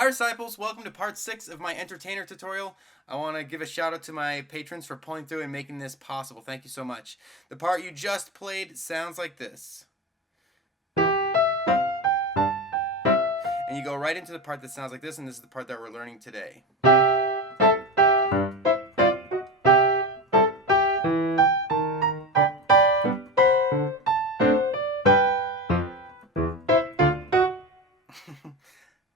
Hi disciples, welcome to part 6 of my entertainer tutorial. I want to give a shout out to my patrons for pulling through and making this possible. Thank you so much. The part you just played sounds like this. And you go right into the part that sounds like this, and this is the part that we're learning today.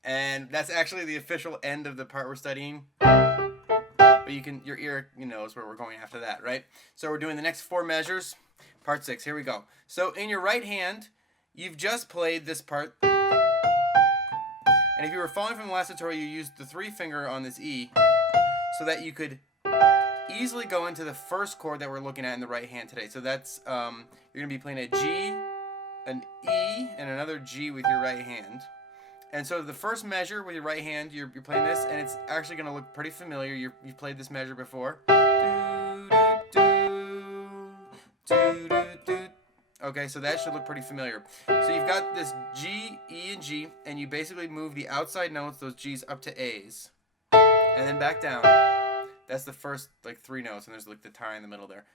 And that's actually the official end of the part we're studying. But your ear knows where we're going after that, right? So we're doing the next 4 measures. Part 6, here we go. So in your right hand, you've just played this part. And if you were following from the last tutorial, you used the 3 finger on this E so that you could easily go into the first chord that we're looking at in the right hand today. So that's, you're going to be playing a G, an E, and another G with your right hand. And so the first measure with your right hand, you're playing this, and it's actually going to look pretty familiar. You've played this measure before. Okay, so that should look pretty familiar. So you've got this G, E, and G, and you basically move the outside notes, those G's, up to A's. And then back down. That's the first, 3 notes, and there's, the tie in the middle there.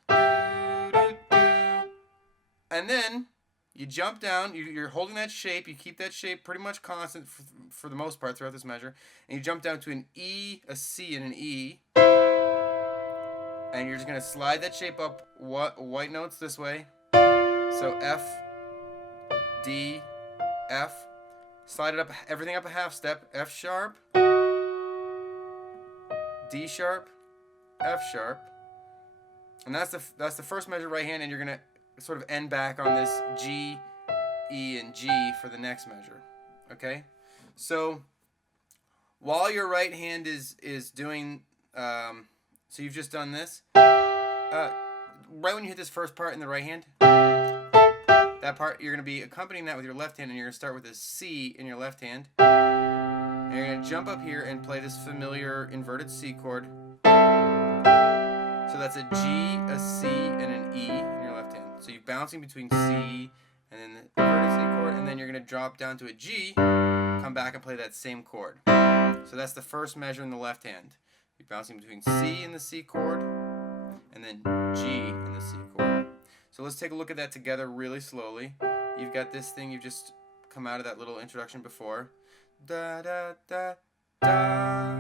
And then you jump down, you're holding that shape, you keep that shape pretty much constant for the most part throughout this measure, and you jump down to an E, a C, and an E, and you're just going to slide that shape up white notes this way, so F, D, F, slide it up, everything up a half step, F sharp, D sharp, F sharp, and that's the first measure right hand, and you're going to sort of end back on this G, E, and G for the next measure. Okay? So while your right hand is doing, so you've just done this, right when you hit this first part in the right hand, that part, you're going to be accompanying that with your left hand, and you're going to start with a C in your left hand, and you're going to jump up here and play this familiar inverted C chord. So that's a G, a C, and an E in your left hand. So you're bouncing between C and then the inverted C chord, and then you're going to drop down to a G, come back and play that same chord. So that's the first measure in the left hand. You're bouncing between C and the C chord, and then G and the C chord. So let's take a look at that together really slowly. You've got this thing you've just come out of that little introduction before. Da da da da.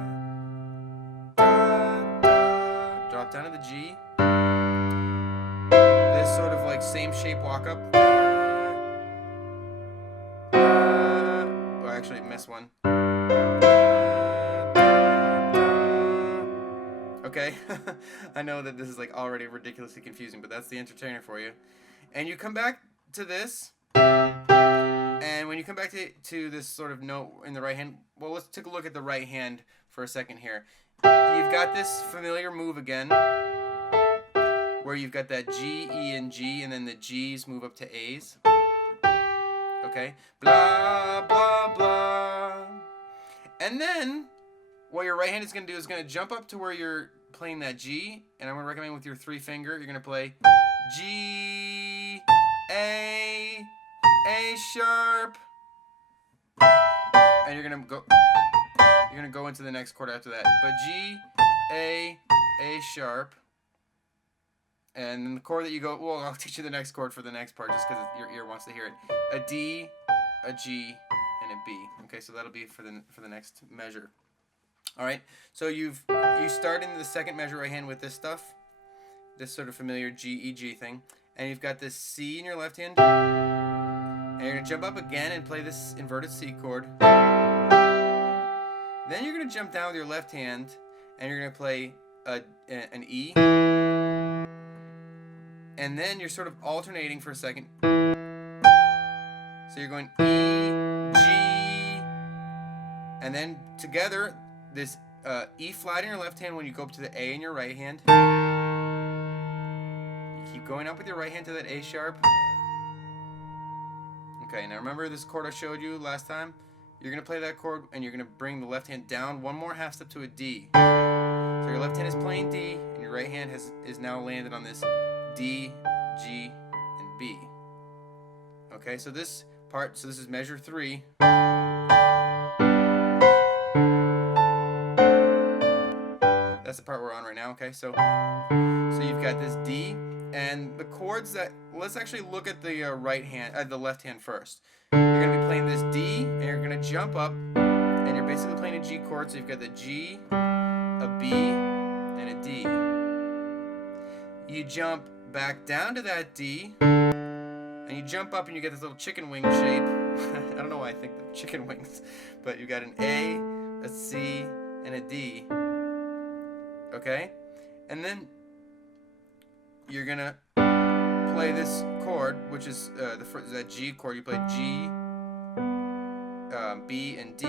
Drop down to the G. This sort of same shape walk up. Oh, I actually missed one. Okay, I know that this is already ridiculously confusing, but that's the entertainer for you. And you come back to this, and when you come back to this sort of note in the right hand, well, let's take a look at the right hand for a second here. You've got this familiar move again, where you've got that G, E, and G, and then the G's move up to A's. Okay? Blah, blah, blah. And then, what your right hand is going to do is going to jump up to where you're playing that G, and I'm going to recommend with your 3 finger, you're going to play G, A sharp, and you're going to go into the next chord after that. But G, A sharp, and then the chord that you go, well, I'll teach you the next chord for the next part just because your ear wants to hear it. A D, a G, and a B. Okay, so that'll be for the next measure. All right, so you start in the second measure right hand with this stuff, this sort of familiar G, E, G thing, and you've got this C in your left hand, and you're going to jump up again and play this inverted C chord. Then you're going to jump down with your left hand, and you're going to play an E, and then you're sort of alternating for a second. So you're going E, G, and then together, this E flat in your left hand when you go up to the A in your right hand. You keep going up with your right hand to that A sharp. Okay, now remember this chord I showed you last time? You're going to play that chord, and you're going to bring the left hand down one more half step to a D. So your left hand is playing D, and your right hand is now landed on this D, G, and B. Okay, so this is measure 3. the part we're on right now. Okay, so you've got this D, and the chords that, let's actually look at the the left hand first. You're gonna be playing this D, and you're gonna jump up, and you're basically playing a G chord. So you've got the G, a B, and a D. You jump back down to that D, and you jump up, and you get this little chicken wing shape. I don't know why I think the chicken wings, but you got an A, a C, and a D. Okay, and then you're gonna play this chord, which is that G chord. You play G, B, and D,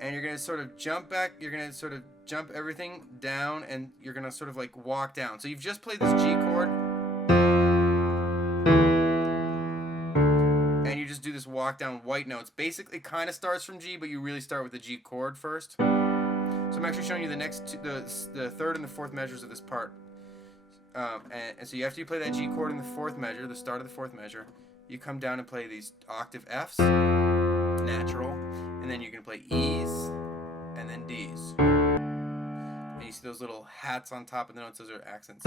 and you're gonna sort of jump back. You're gonna sort of jump everything down, and you're gonna sort of like walk down. So you've just played this G chord, and you just do this walk down white notes. Basically, it kind of starts from G, but you really start with the G chord first. So I'm actually showing you the next the third and the fourth measures of this part. And so after you play that G chord in the fourth measure, the start of the fourth measure, you come down and play these octave Fs, natural, and then you can play E's and then D's. And you see those little hats on top of the notes; those are accents.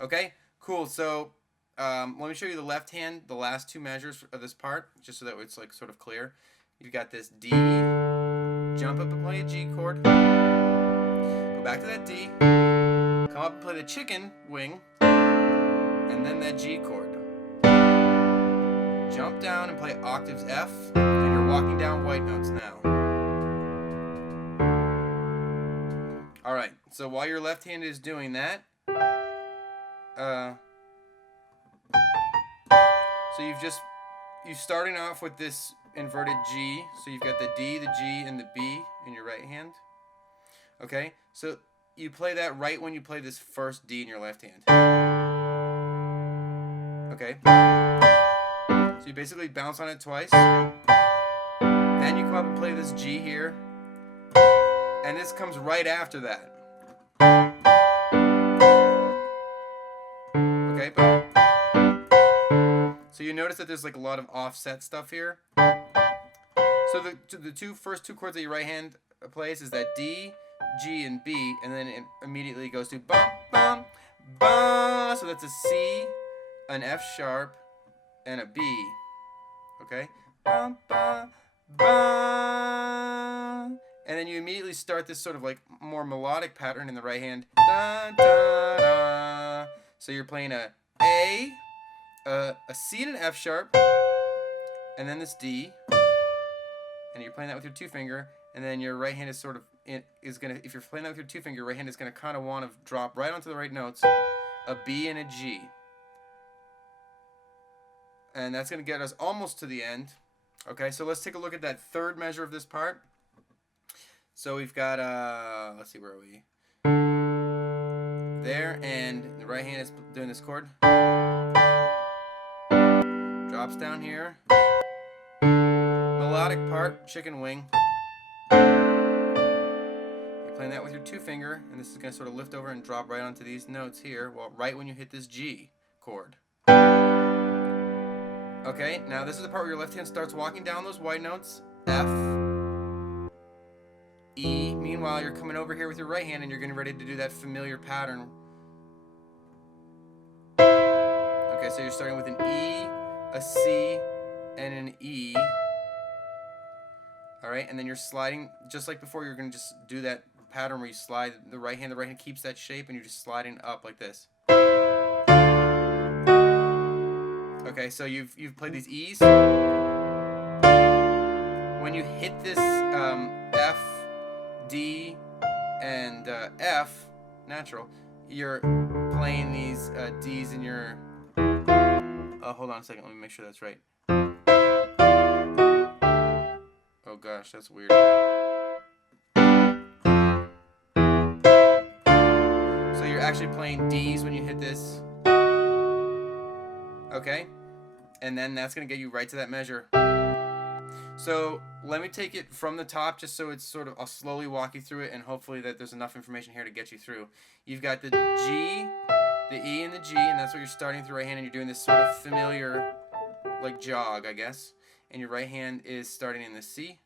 Okay, cool. So let me show you the left hand, the last two measures of this part, just so that it's like sort of clear. You've got this D, jump up and play a G chord, go back to that D, come up and play the chicken wing, and then that G chord. Jump down and play octaves F, and you're walking down white notes now. Alright, so while your left hand is doing that, so you're starting off with this inverted G, so you've got the D, the G, and the B in your right hand. Okay, so you play that right when you play this first D in your left hand. Okay, so you basically bounce on it twice. Then you come up and play this G here, and this comes right after that. Okay, so you notice that there's like a lot of offset stuff here. So the first two chords that your right hand plays is that D, G, and B, and then it immediately goes to bum, bum, bum. So that's a C, an F sharp, and a B. Okay? Bum, bum, bum. And then you immediately start this sort of like more melodic pattern in the right hand. Da, da, da. So you're playing a C and an F sharp, and then this D, and you're playing that with your two finger, and then your right hand is sort of if you're playing that with your two finger, your right hand is gonna kind of want to drop right onto the right notes, a B and a G, and that's gonna get us almost to the end. Okay, so let's take a look at that third measure of this part. So we've got let's see, where are we? There, and the right hand is doing this chord. Drops down here. Melodic part, chicken wing. You're playing that with your two finger, and this is going to sort of lift over and drop right onto these notes here, right when you hit this G chord. Okay, now this is the part where your left hand starts walking down those white notes. F, E. Meanwhile, you're coming over here with your right hand, and you're getting ready to do that familiar pattern. Okay, so you're starting with an E, a C, and an E. Alright, and then you're sliding, just like before, you're going to just do that pattern where you slide the right hand keeps that shape, and you're just sliding up like this. Okay, so you've played these E's. When you hit this F, D, and F, natural, you're playing these D's in your... hold on a second, let me make sure that's right. Oh gosh, that's weird. So you're actually playing D's when you hit this. Okay? And then that's going to get you right to that measure. So let me take it from the top just so it's sort of, I'll slowly walk you through it, and hopefully that there's enough information here to get you through. You've got the G, the E, and the G, and that's what you're starting with your right hand, and you're doing this sort of familiar, like jog, I guess. And your right hand is starting in the C.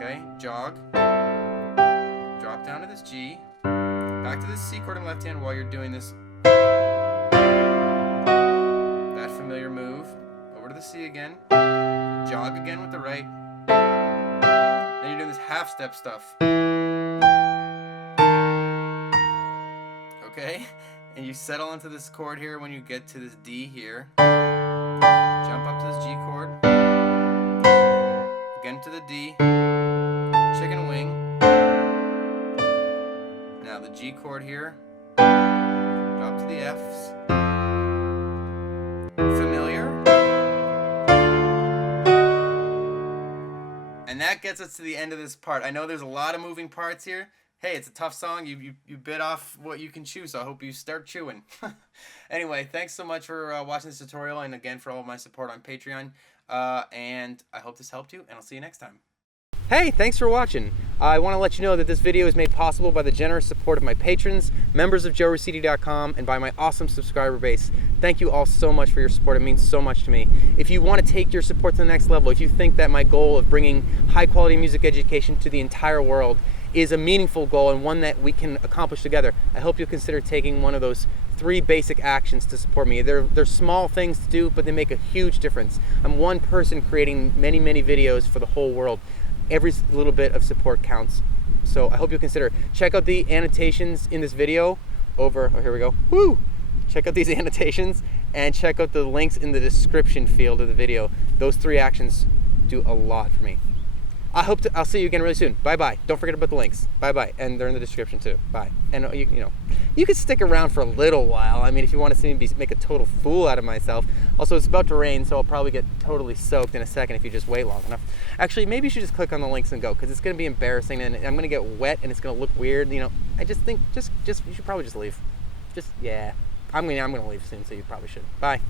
Okay, jog. Drop down to this G. Back to this C chord in the left hand while you're doing this. That familiar move. Over to the C again. Jog again with the right. Then you're doing this half step stuff. Okay? And you settle into this chord here when you get to this D here. Jump up to this G chord. Again to the D. Chicken wing. Now the G chord here. Drop to the Fs. Familiar. And that gets us to the end of this part. I know there's a lot of moving parts here. Hey, it's a tough song. You bit off what you can chew, so I hope you start chewing. Anyway, thanks so much for watching this tutorial, and again for all of my support on Patreon. And I hope this helped you, and I'll see you next time. Hey, thanks for watching. I want to let you know that this video is made possible by the generous support of my patrons, members of JoeRossiti.com, and by my awesome subscriber base. Thank you all so much for your support. It means so much to me. If you want to take your support to the next level, if you think that my goal of bringing high-quality music education to the entire world is a meaningful goal and one that we can accomplish together, I hope you'll consider taking one of those 3 basic actions to support me. They're small things to do, but they make a huge difference. I'm one person creating many, many videos for the whole world. Every little bit of support counts. So I hope you'll consider. Check out the annotations in this video over, oh, here we go. Woo! Check out these annotations and check out the links in the description field of the video. Those 3 actions do a lot for me. I'll see you again really soon. Bye-bye. Don't forget about the links. Bye-bye. And they're in the description too. Bye. And you can stick around for a little while. I mean, if you want to see me make a total fool out of myself. Also, it's about to rain, so I'll probably get totally soaked in a second if you just wait long enough. Actually, maybe you should just click on the links and go, because it's going to be embarrassing and I'm going to get wet and it's going to look weird. I just think, you should probably just leave. Yeah. I'm going to leave soon, so you probably should. Bye.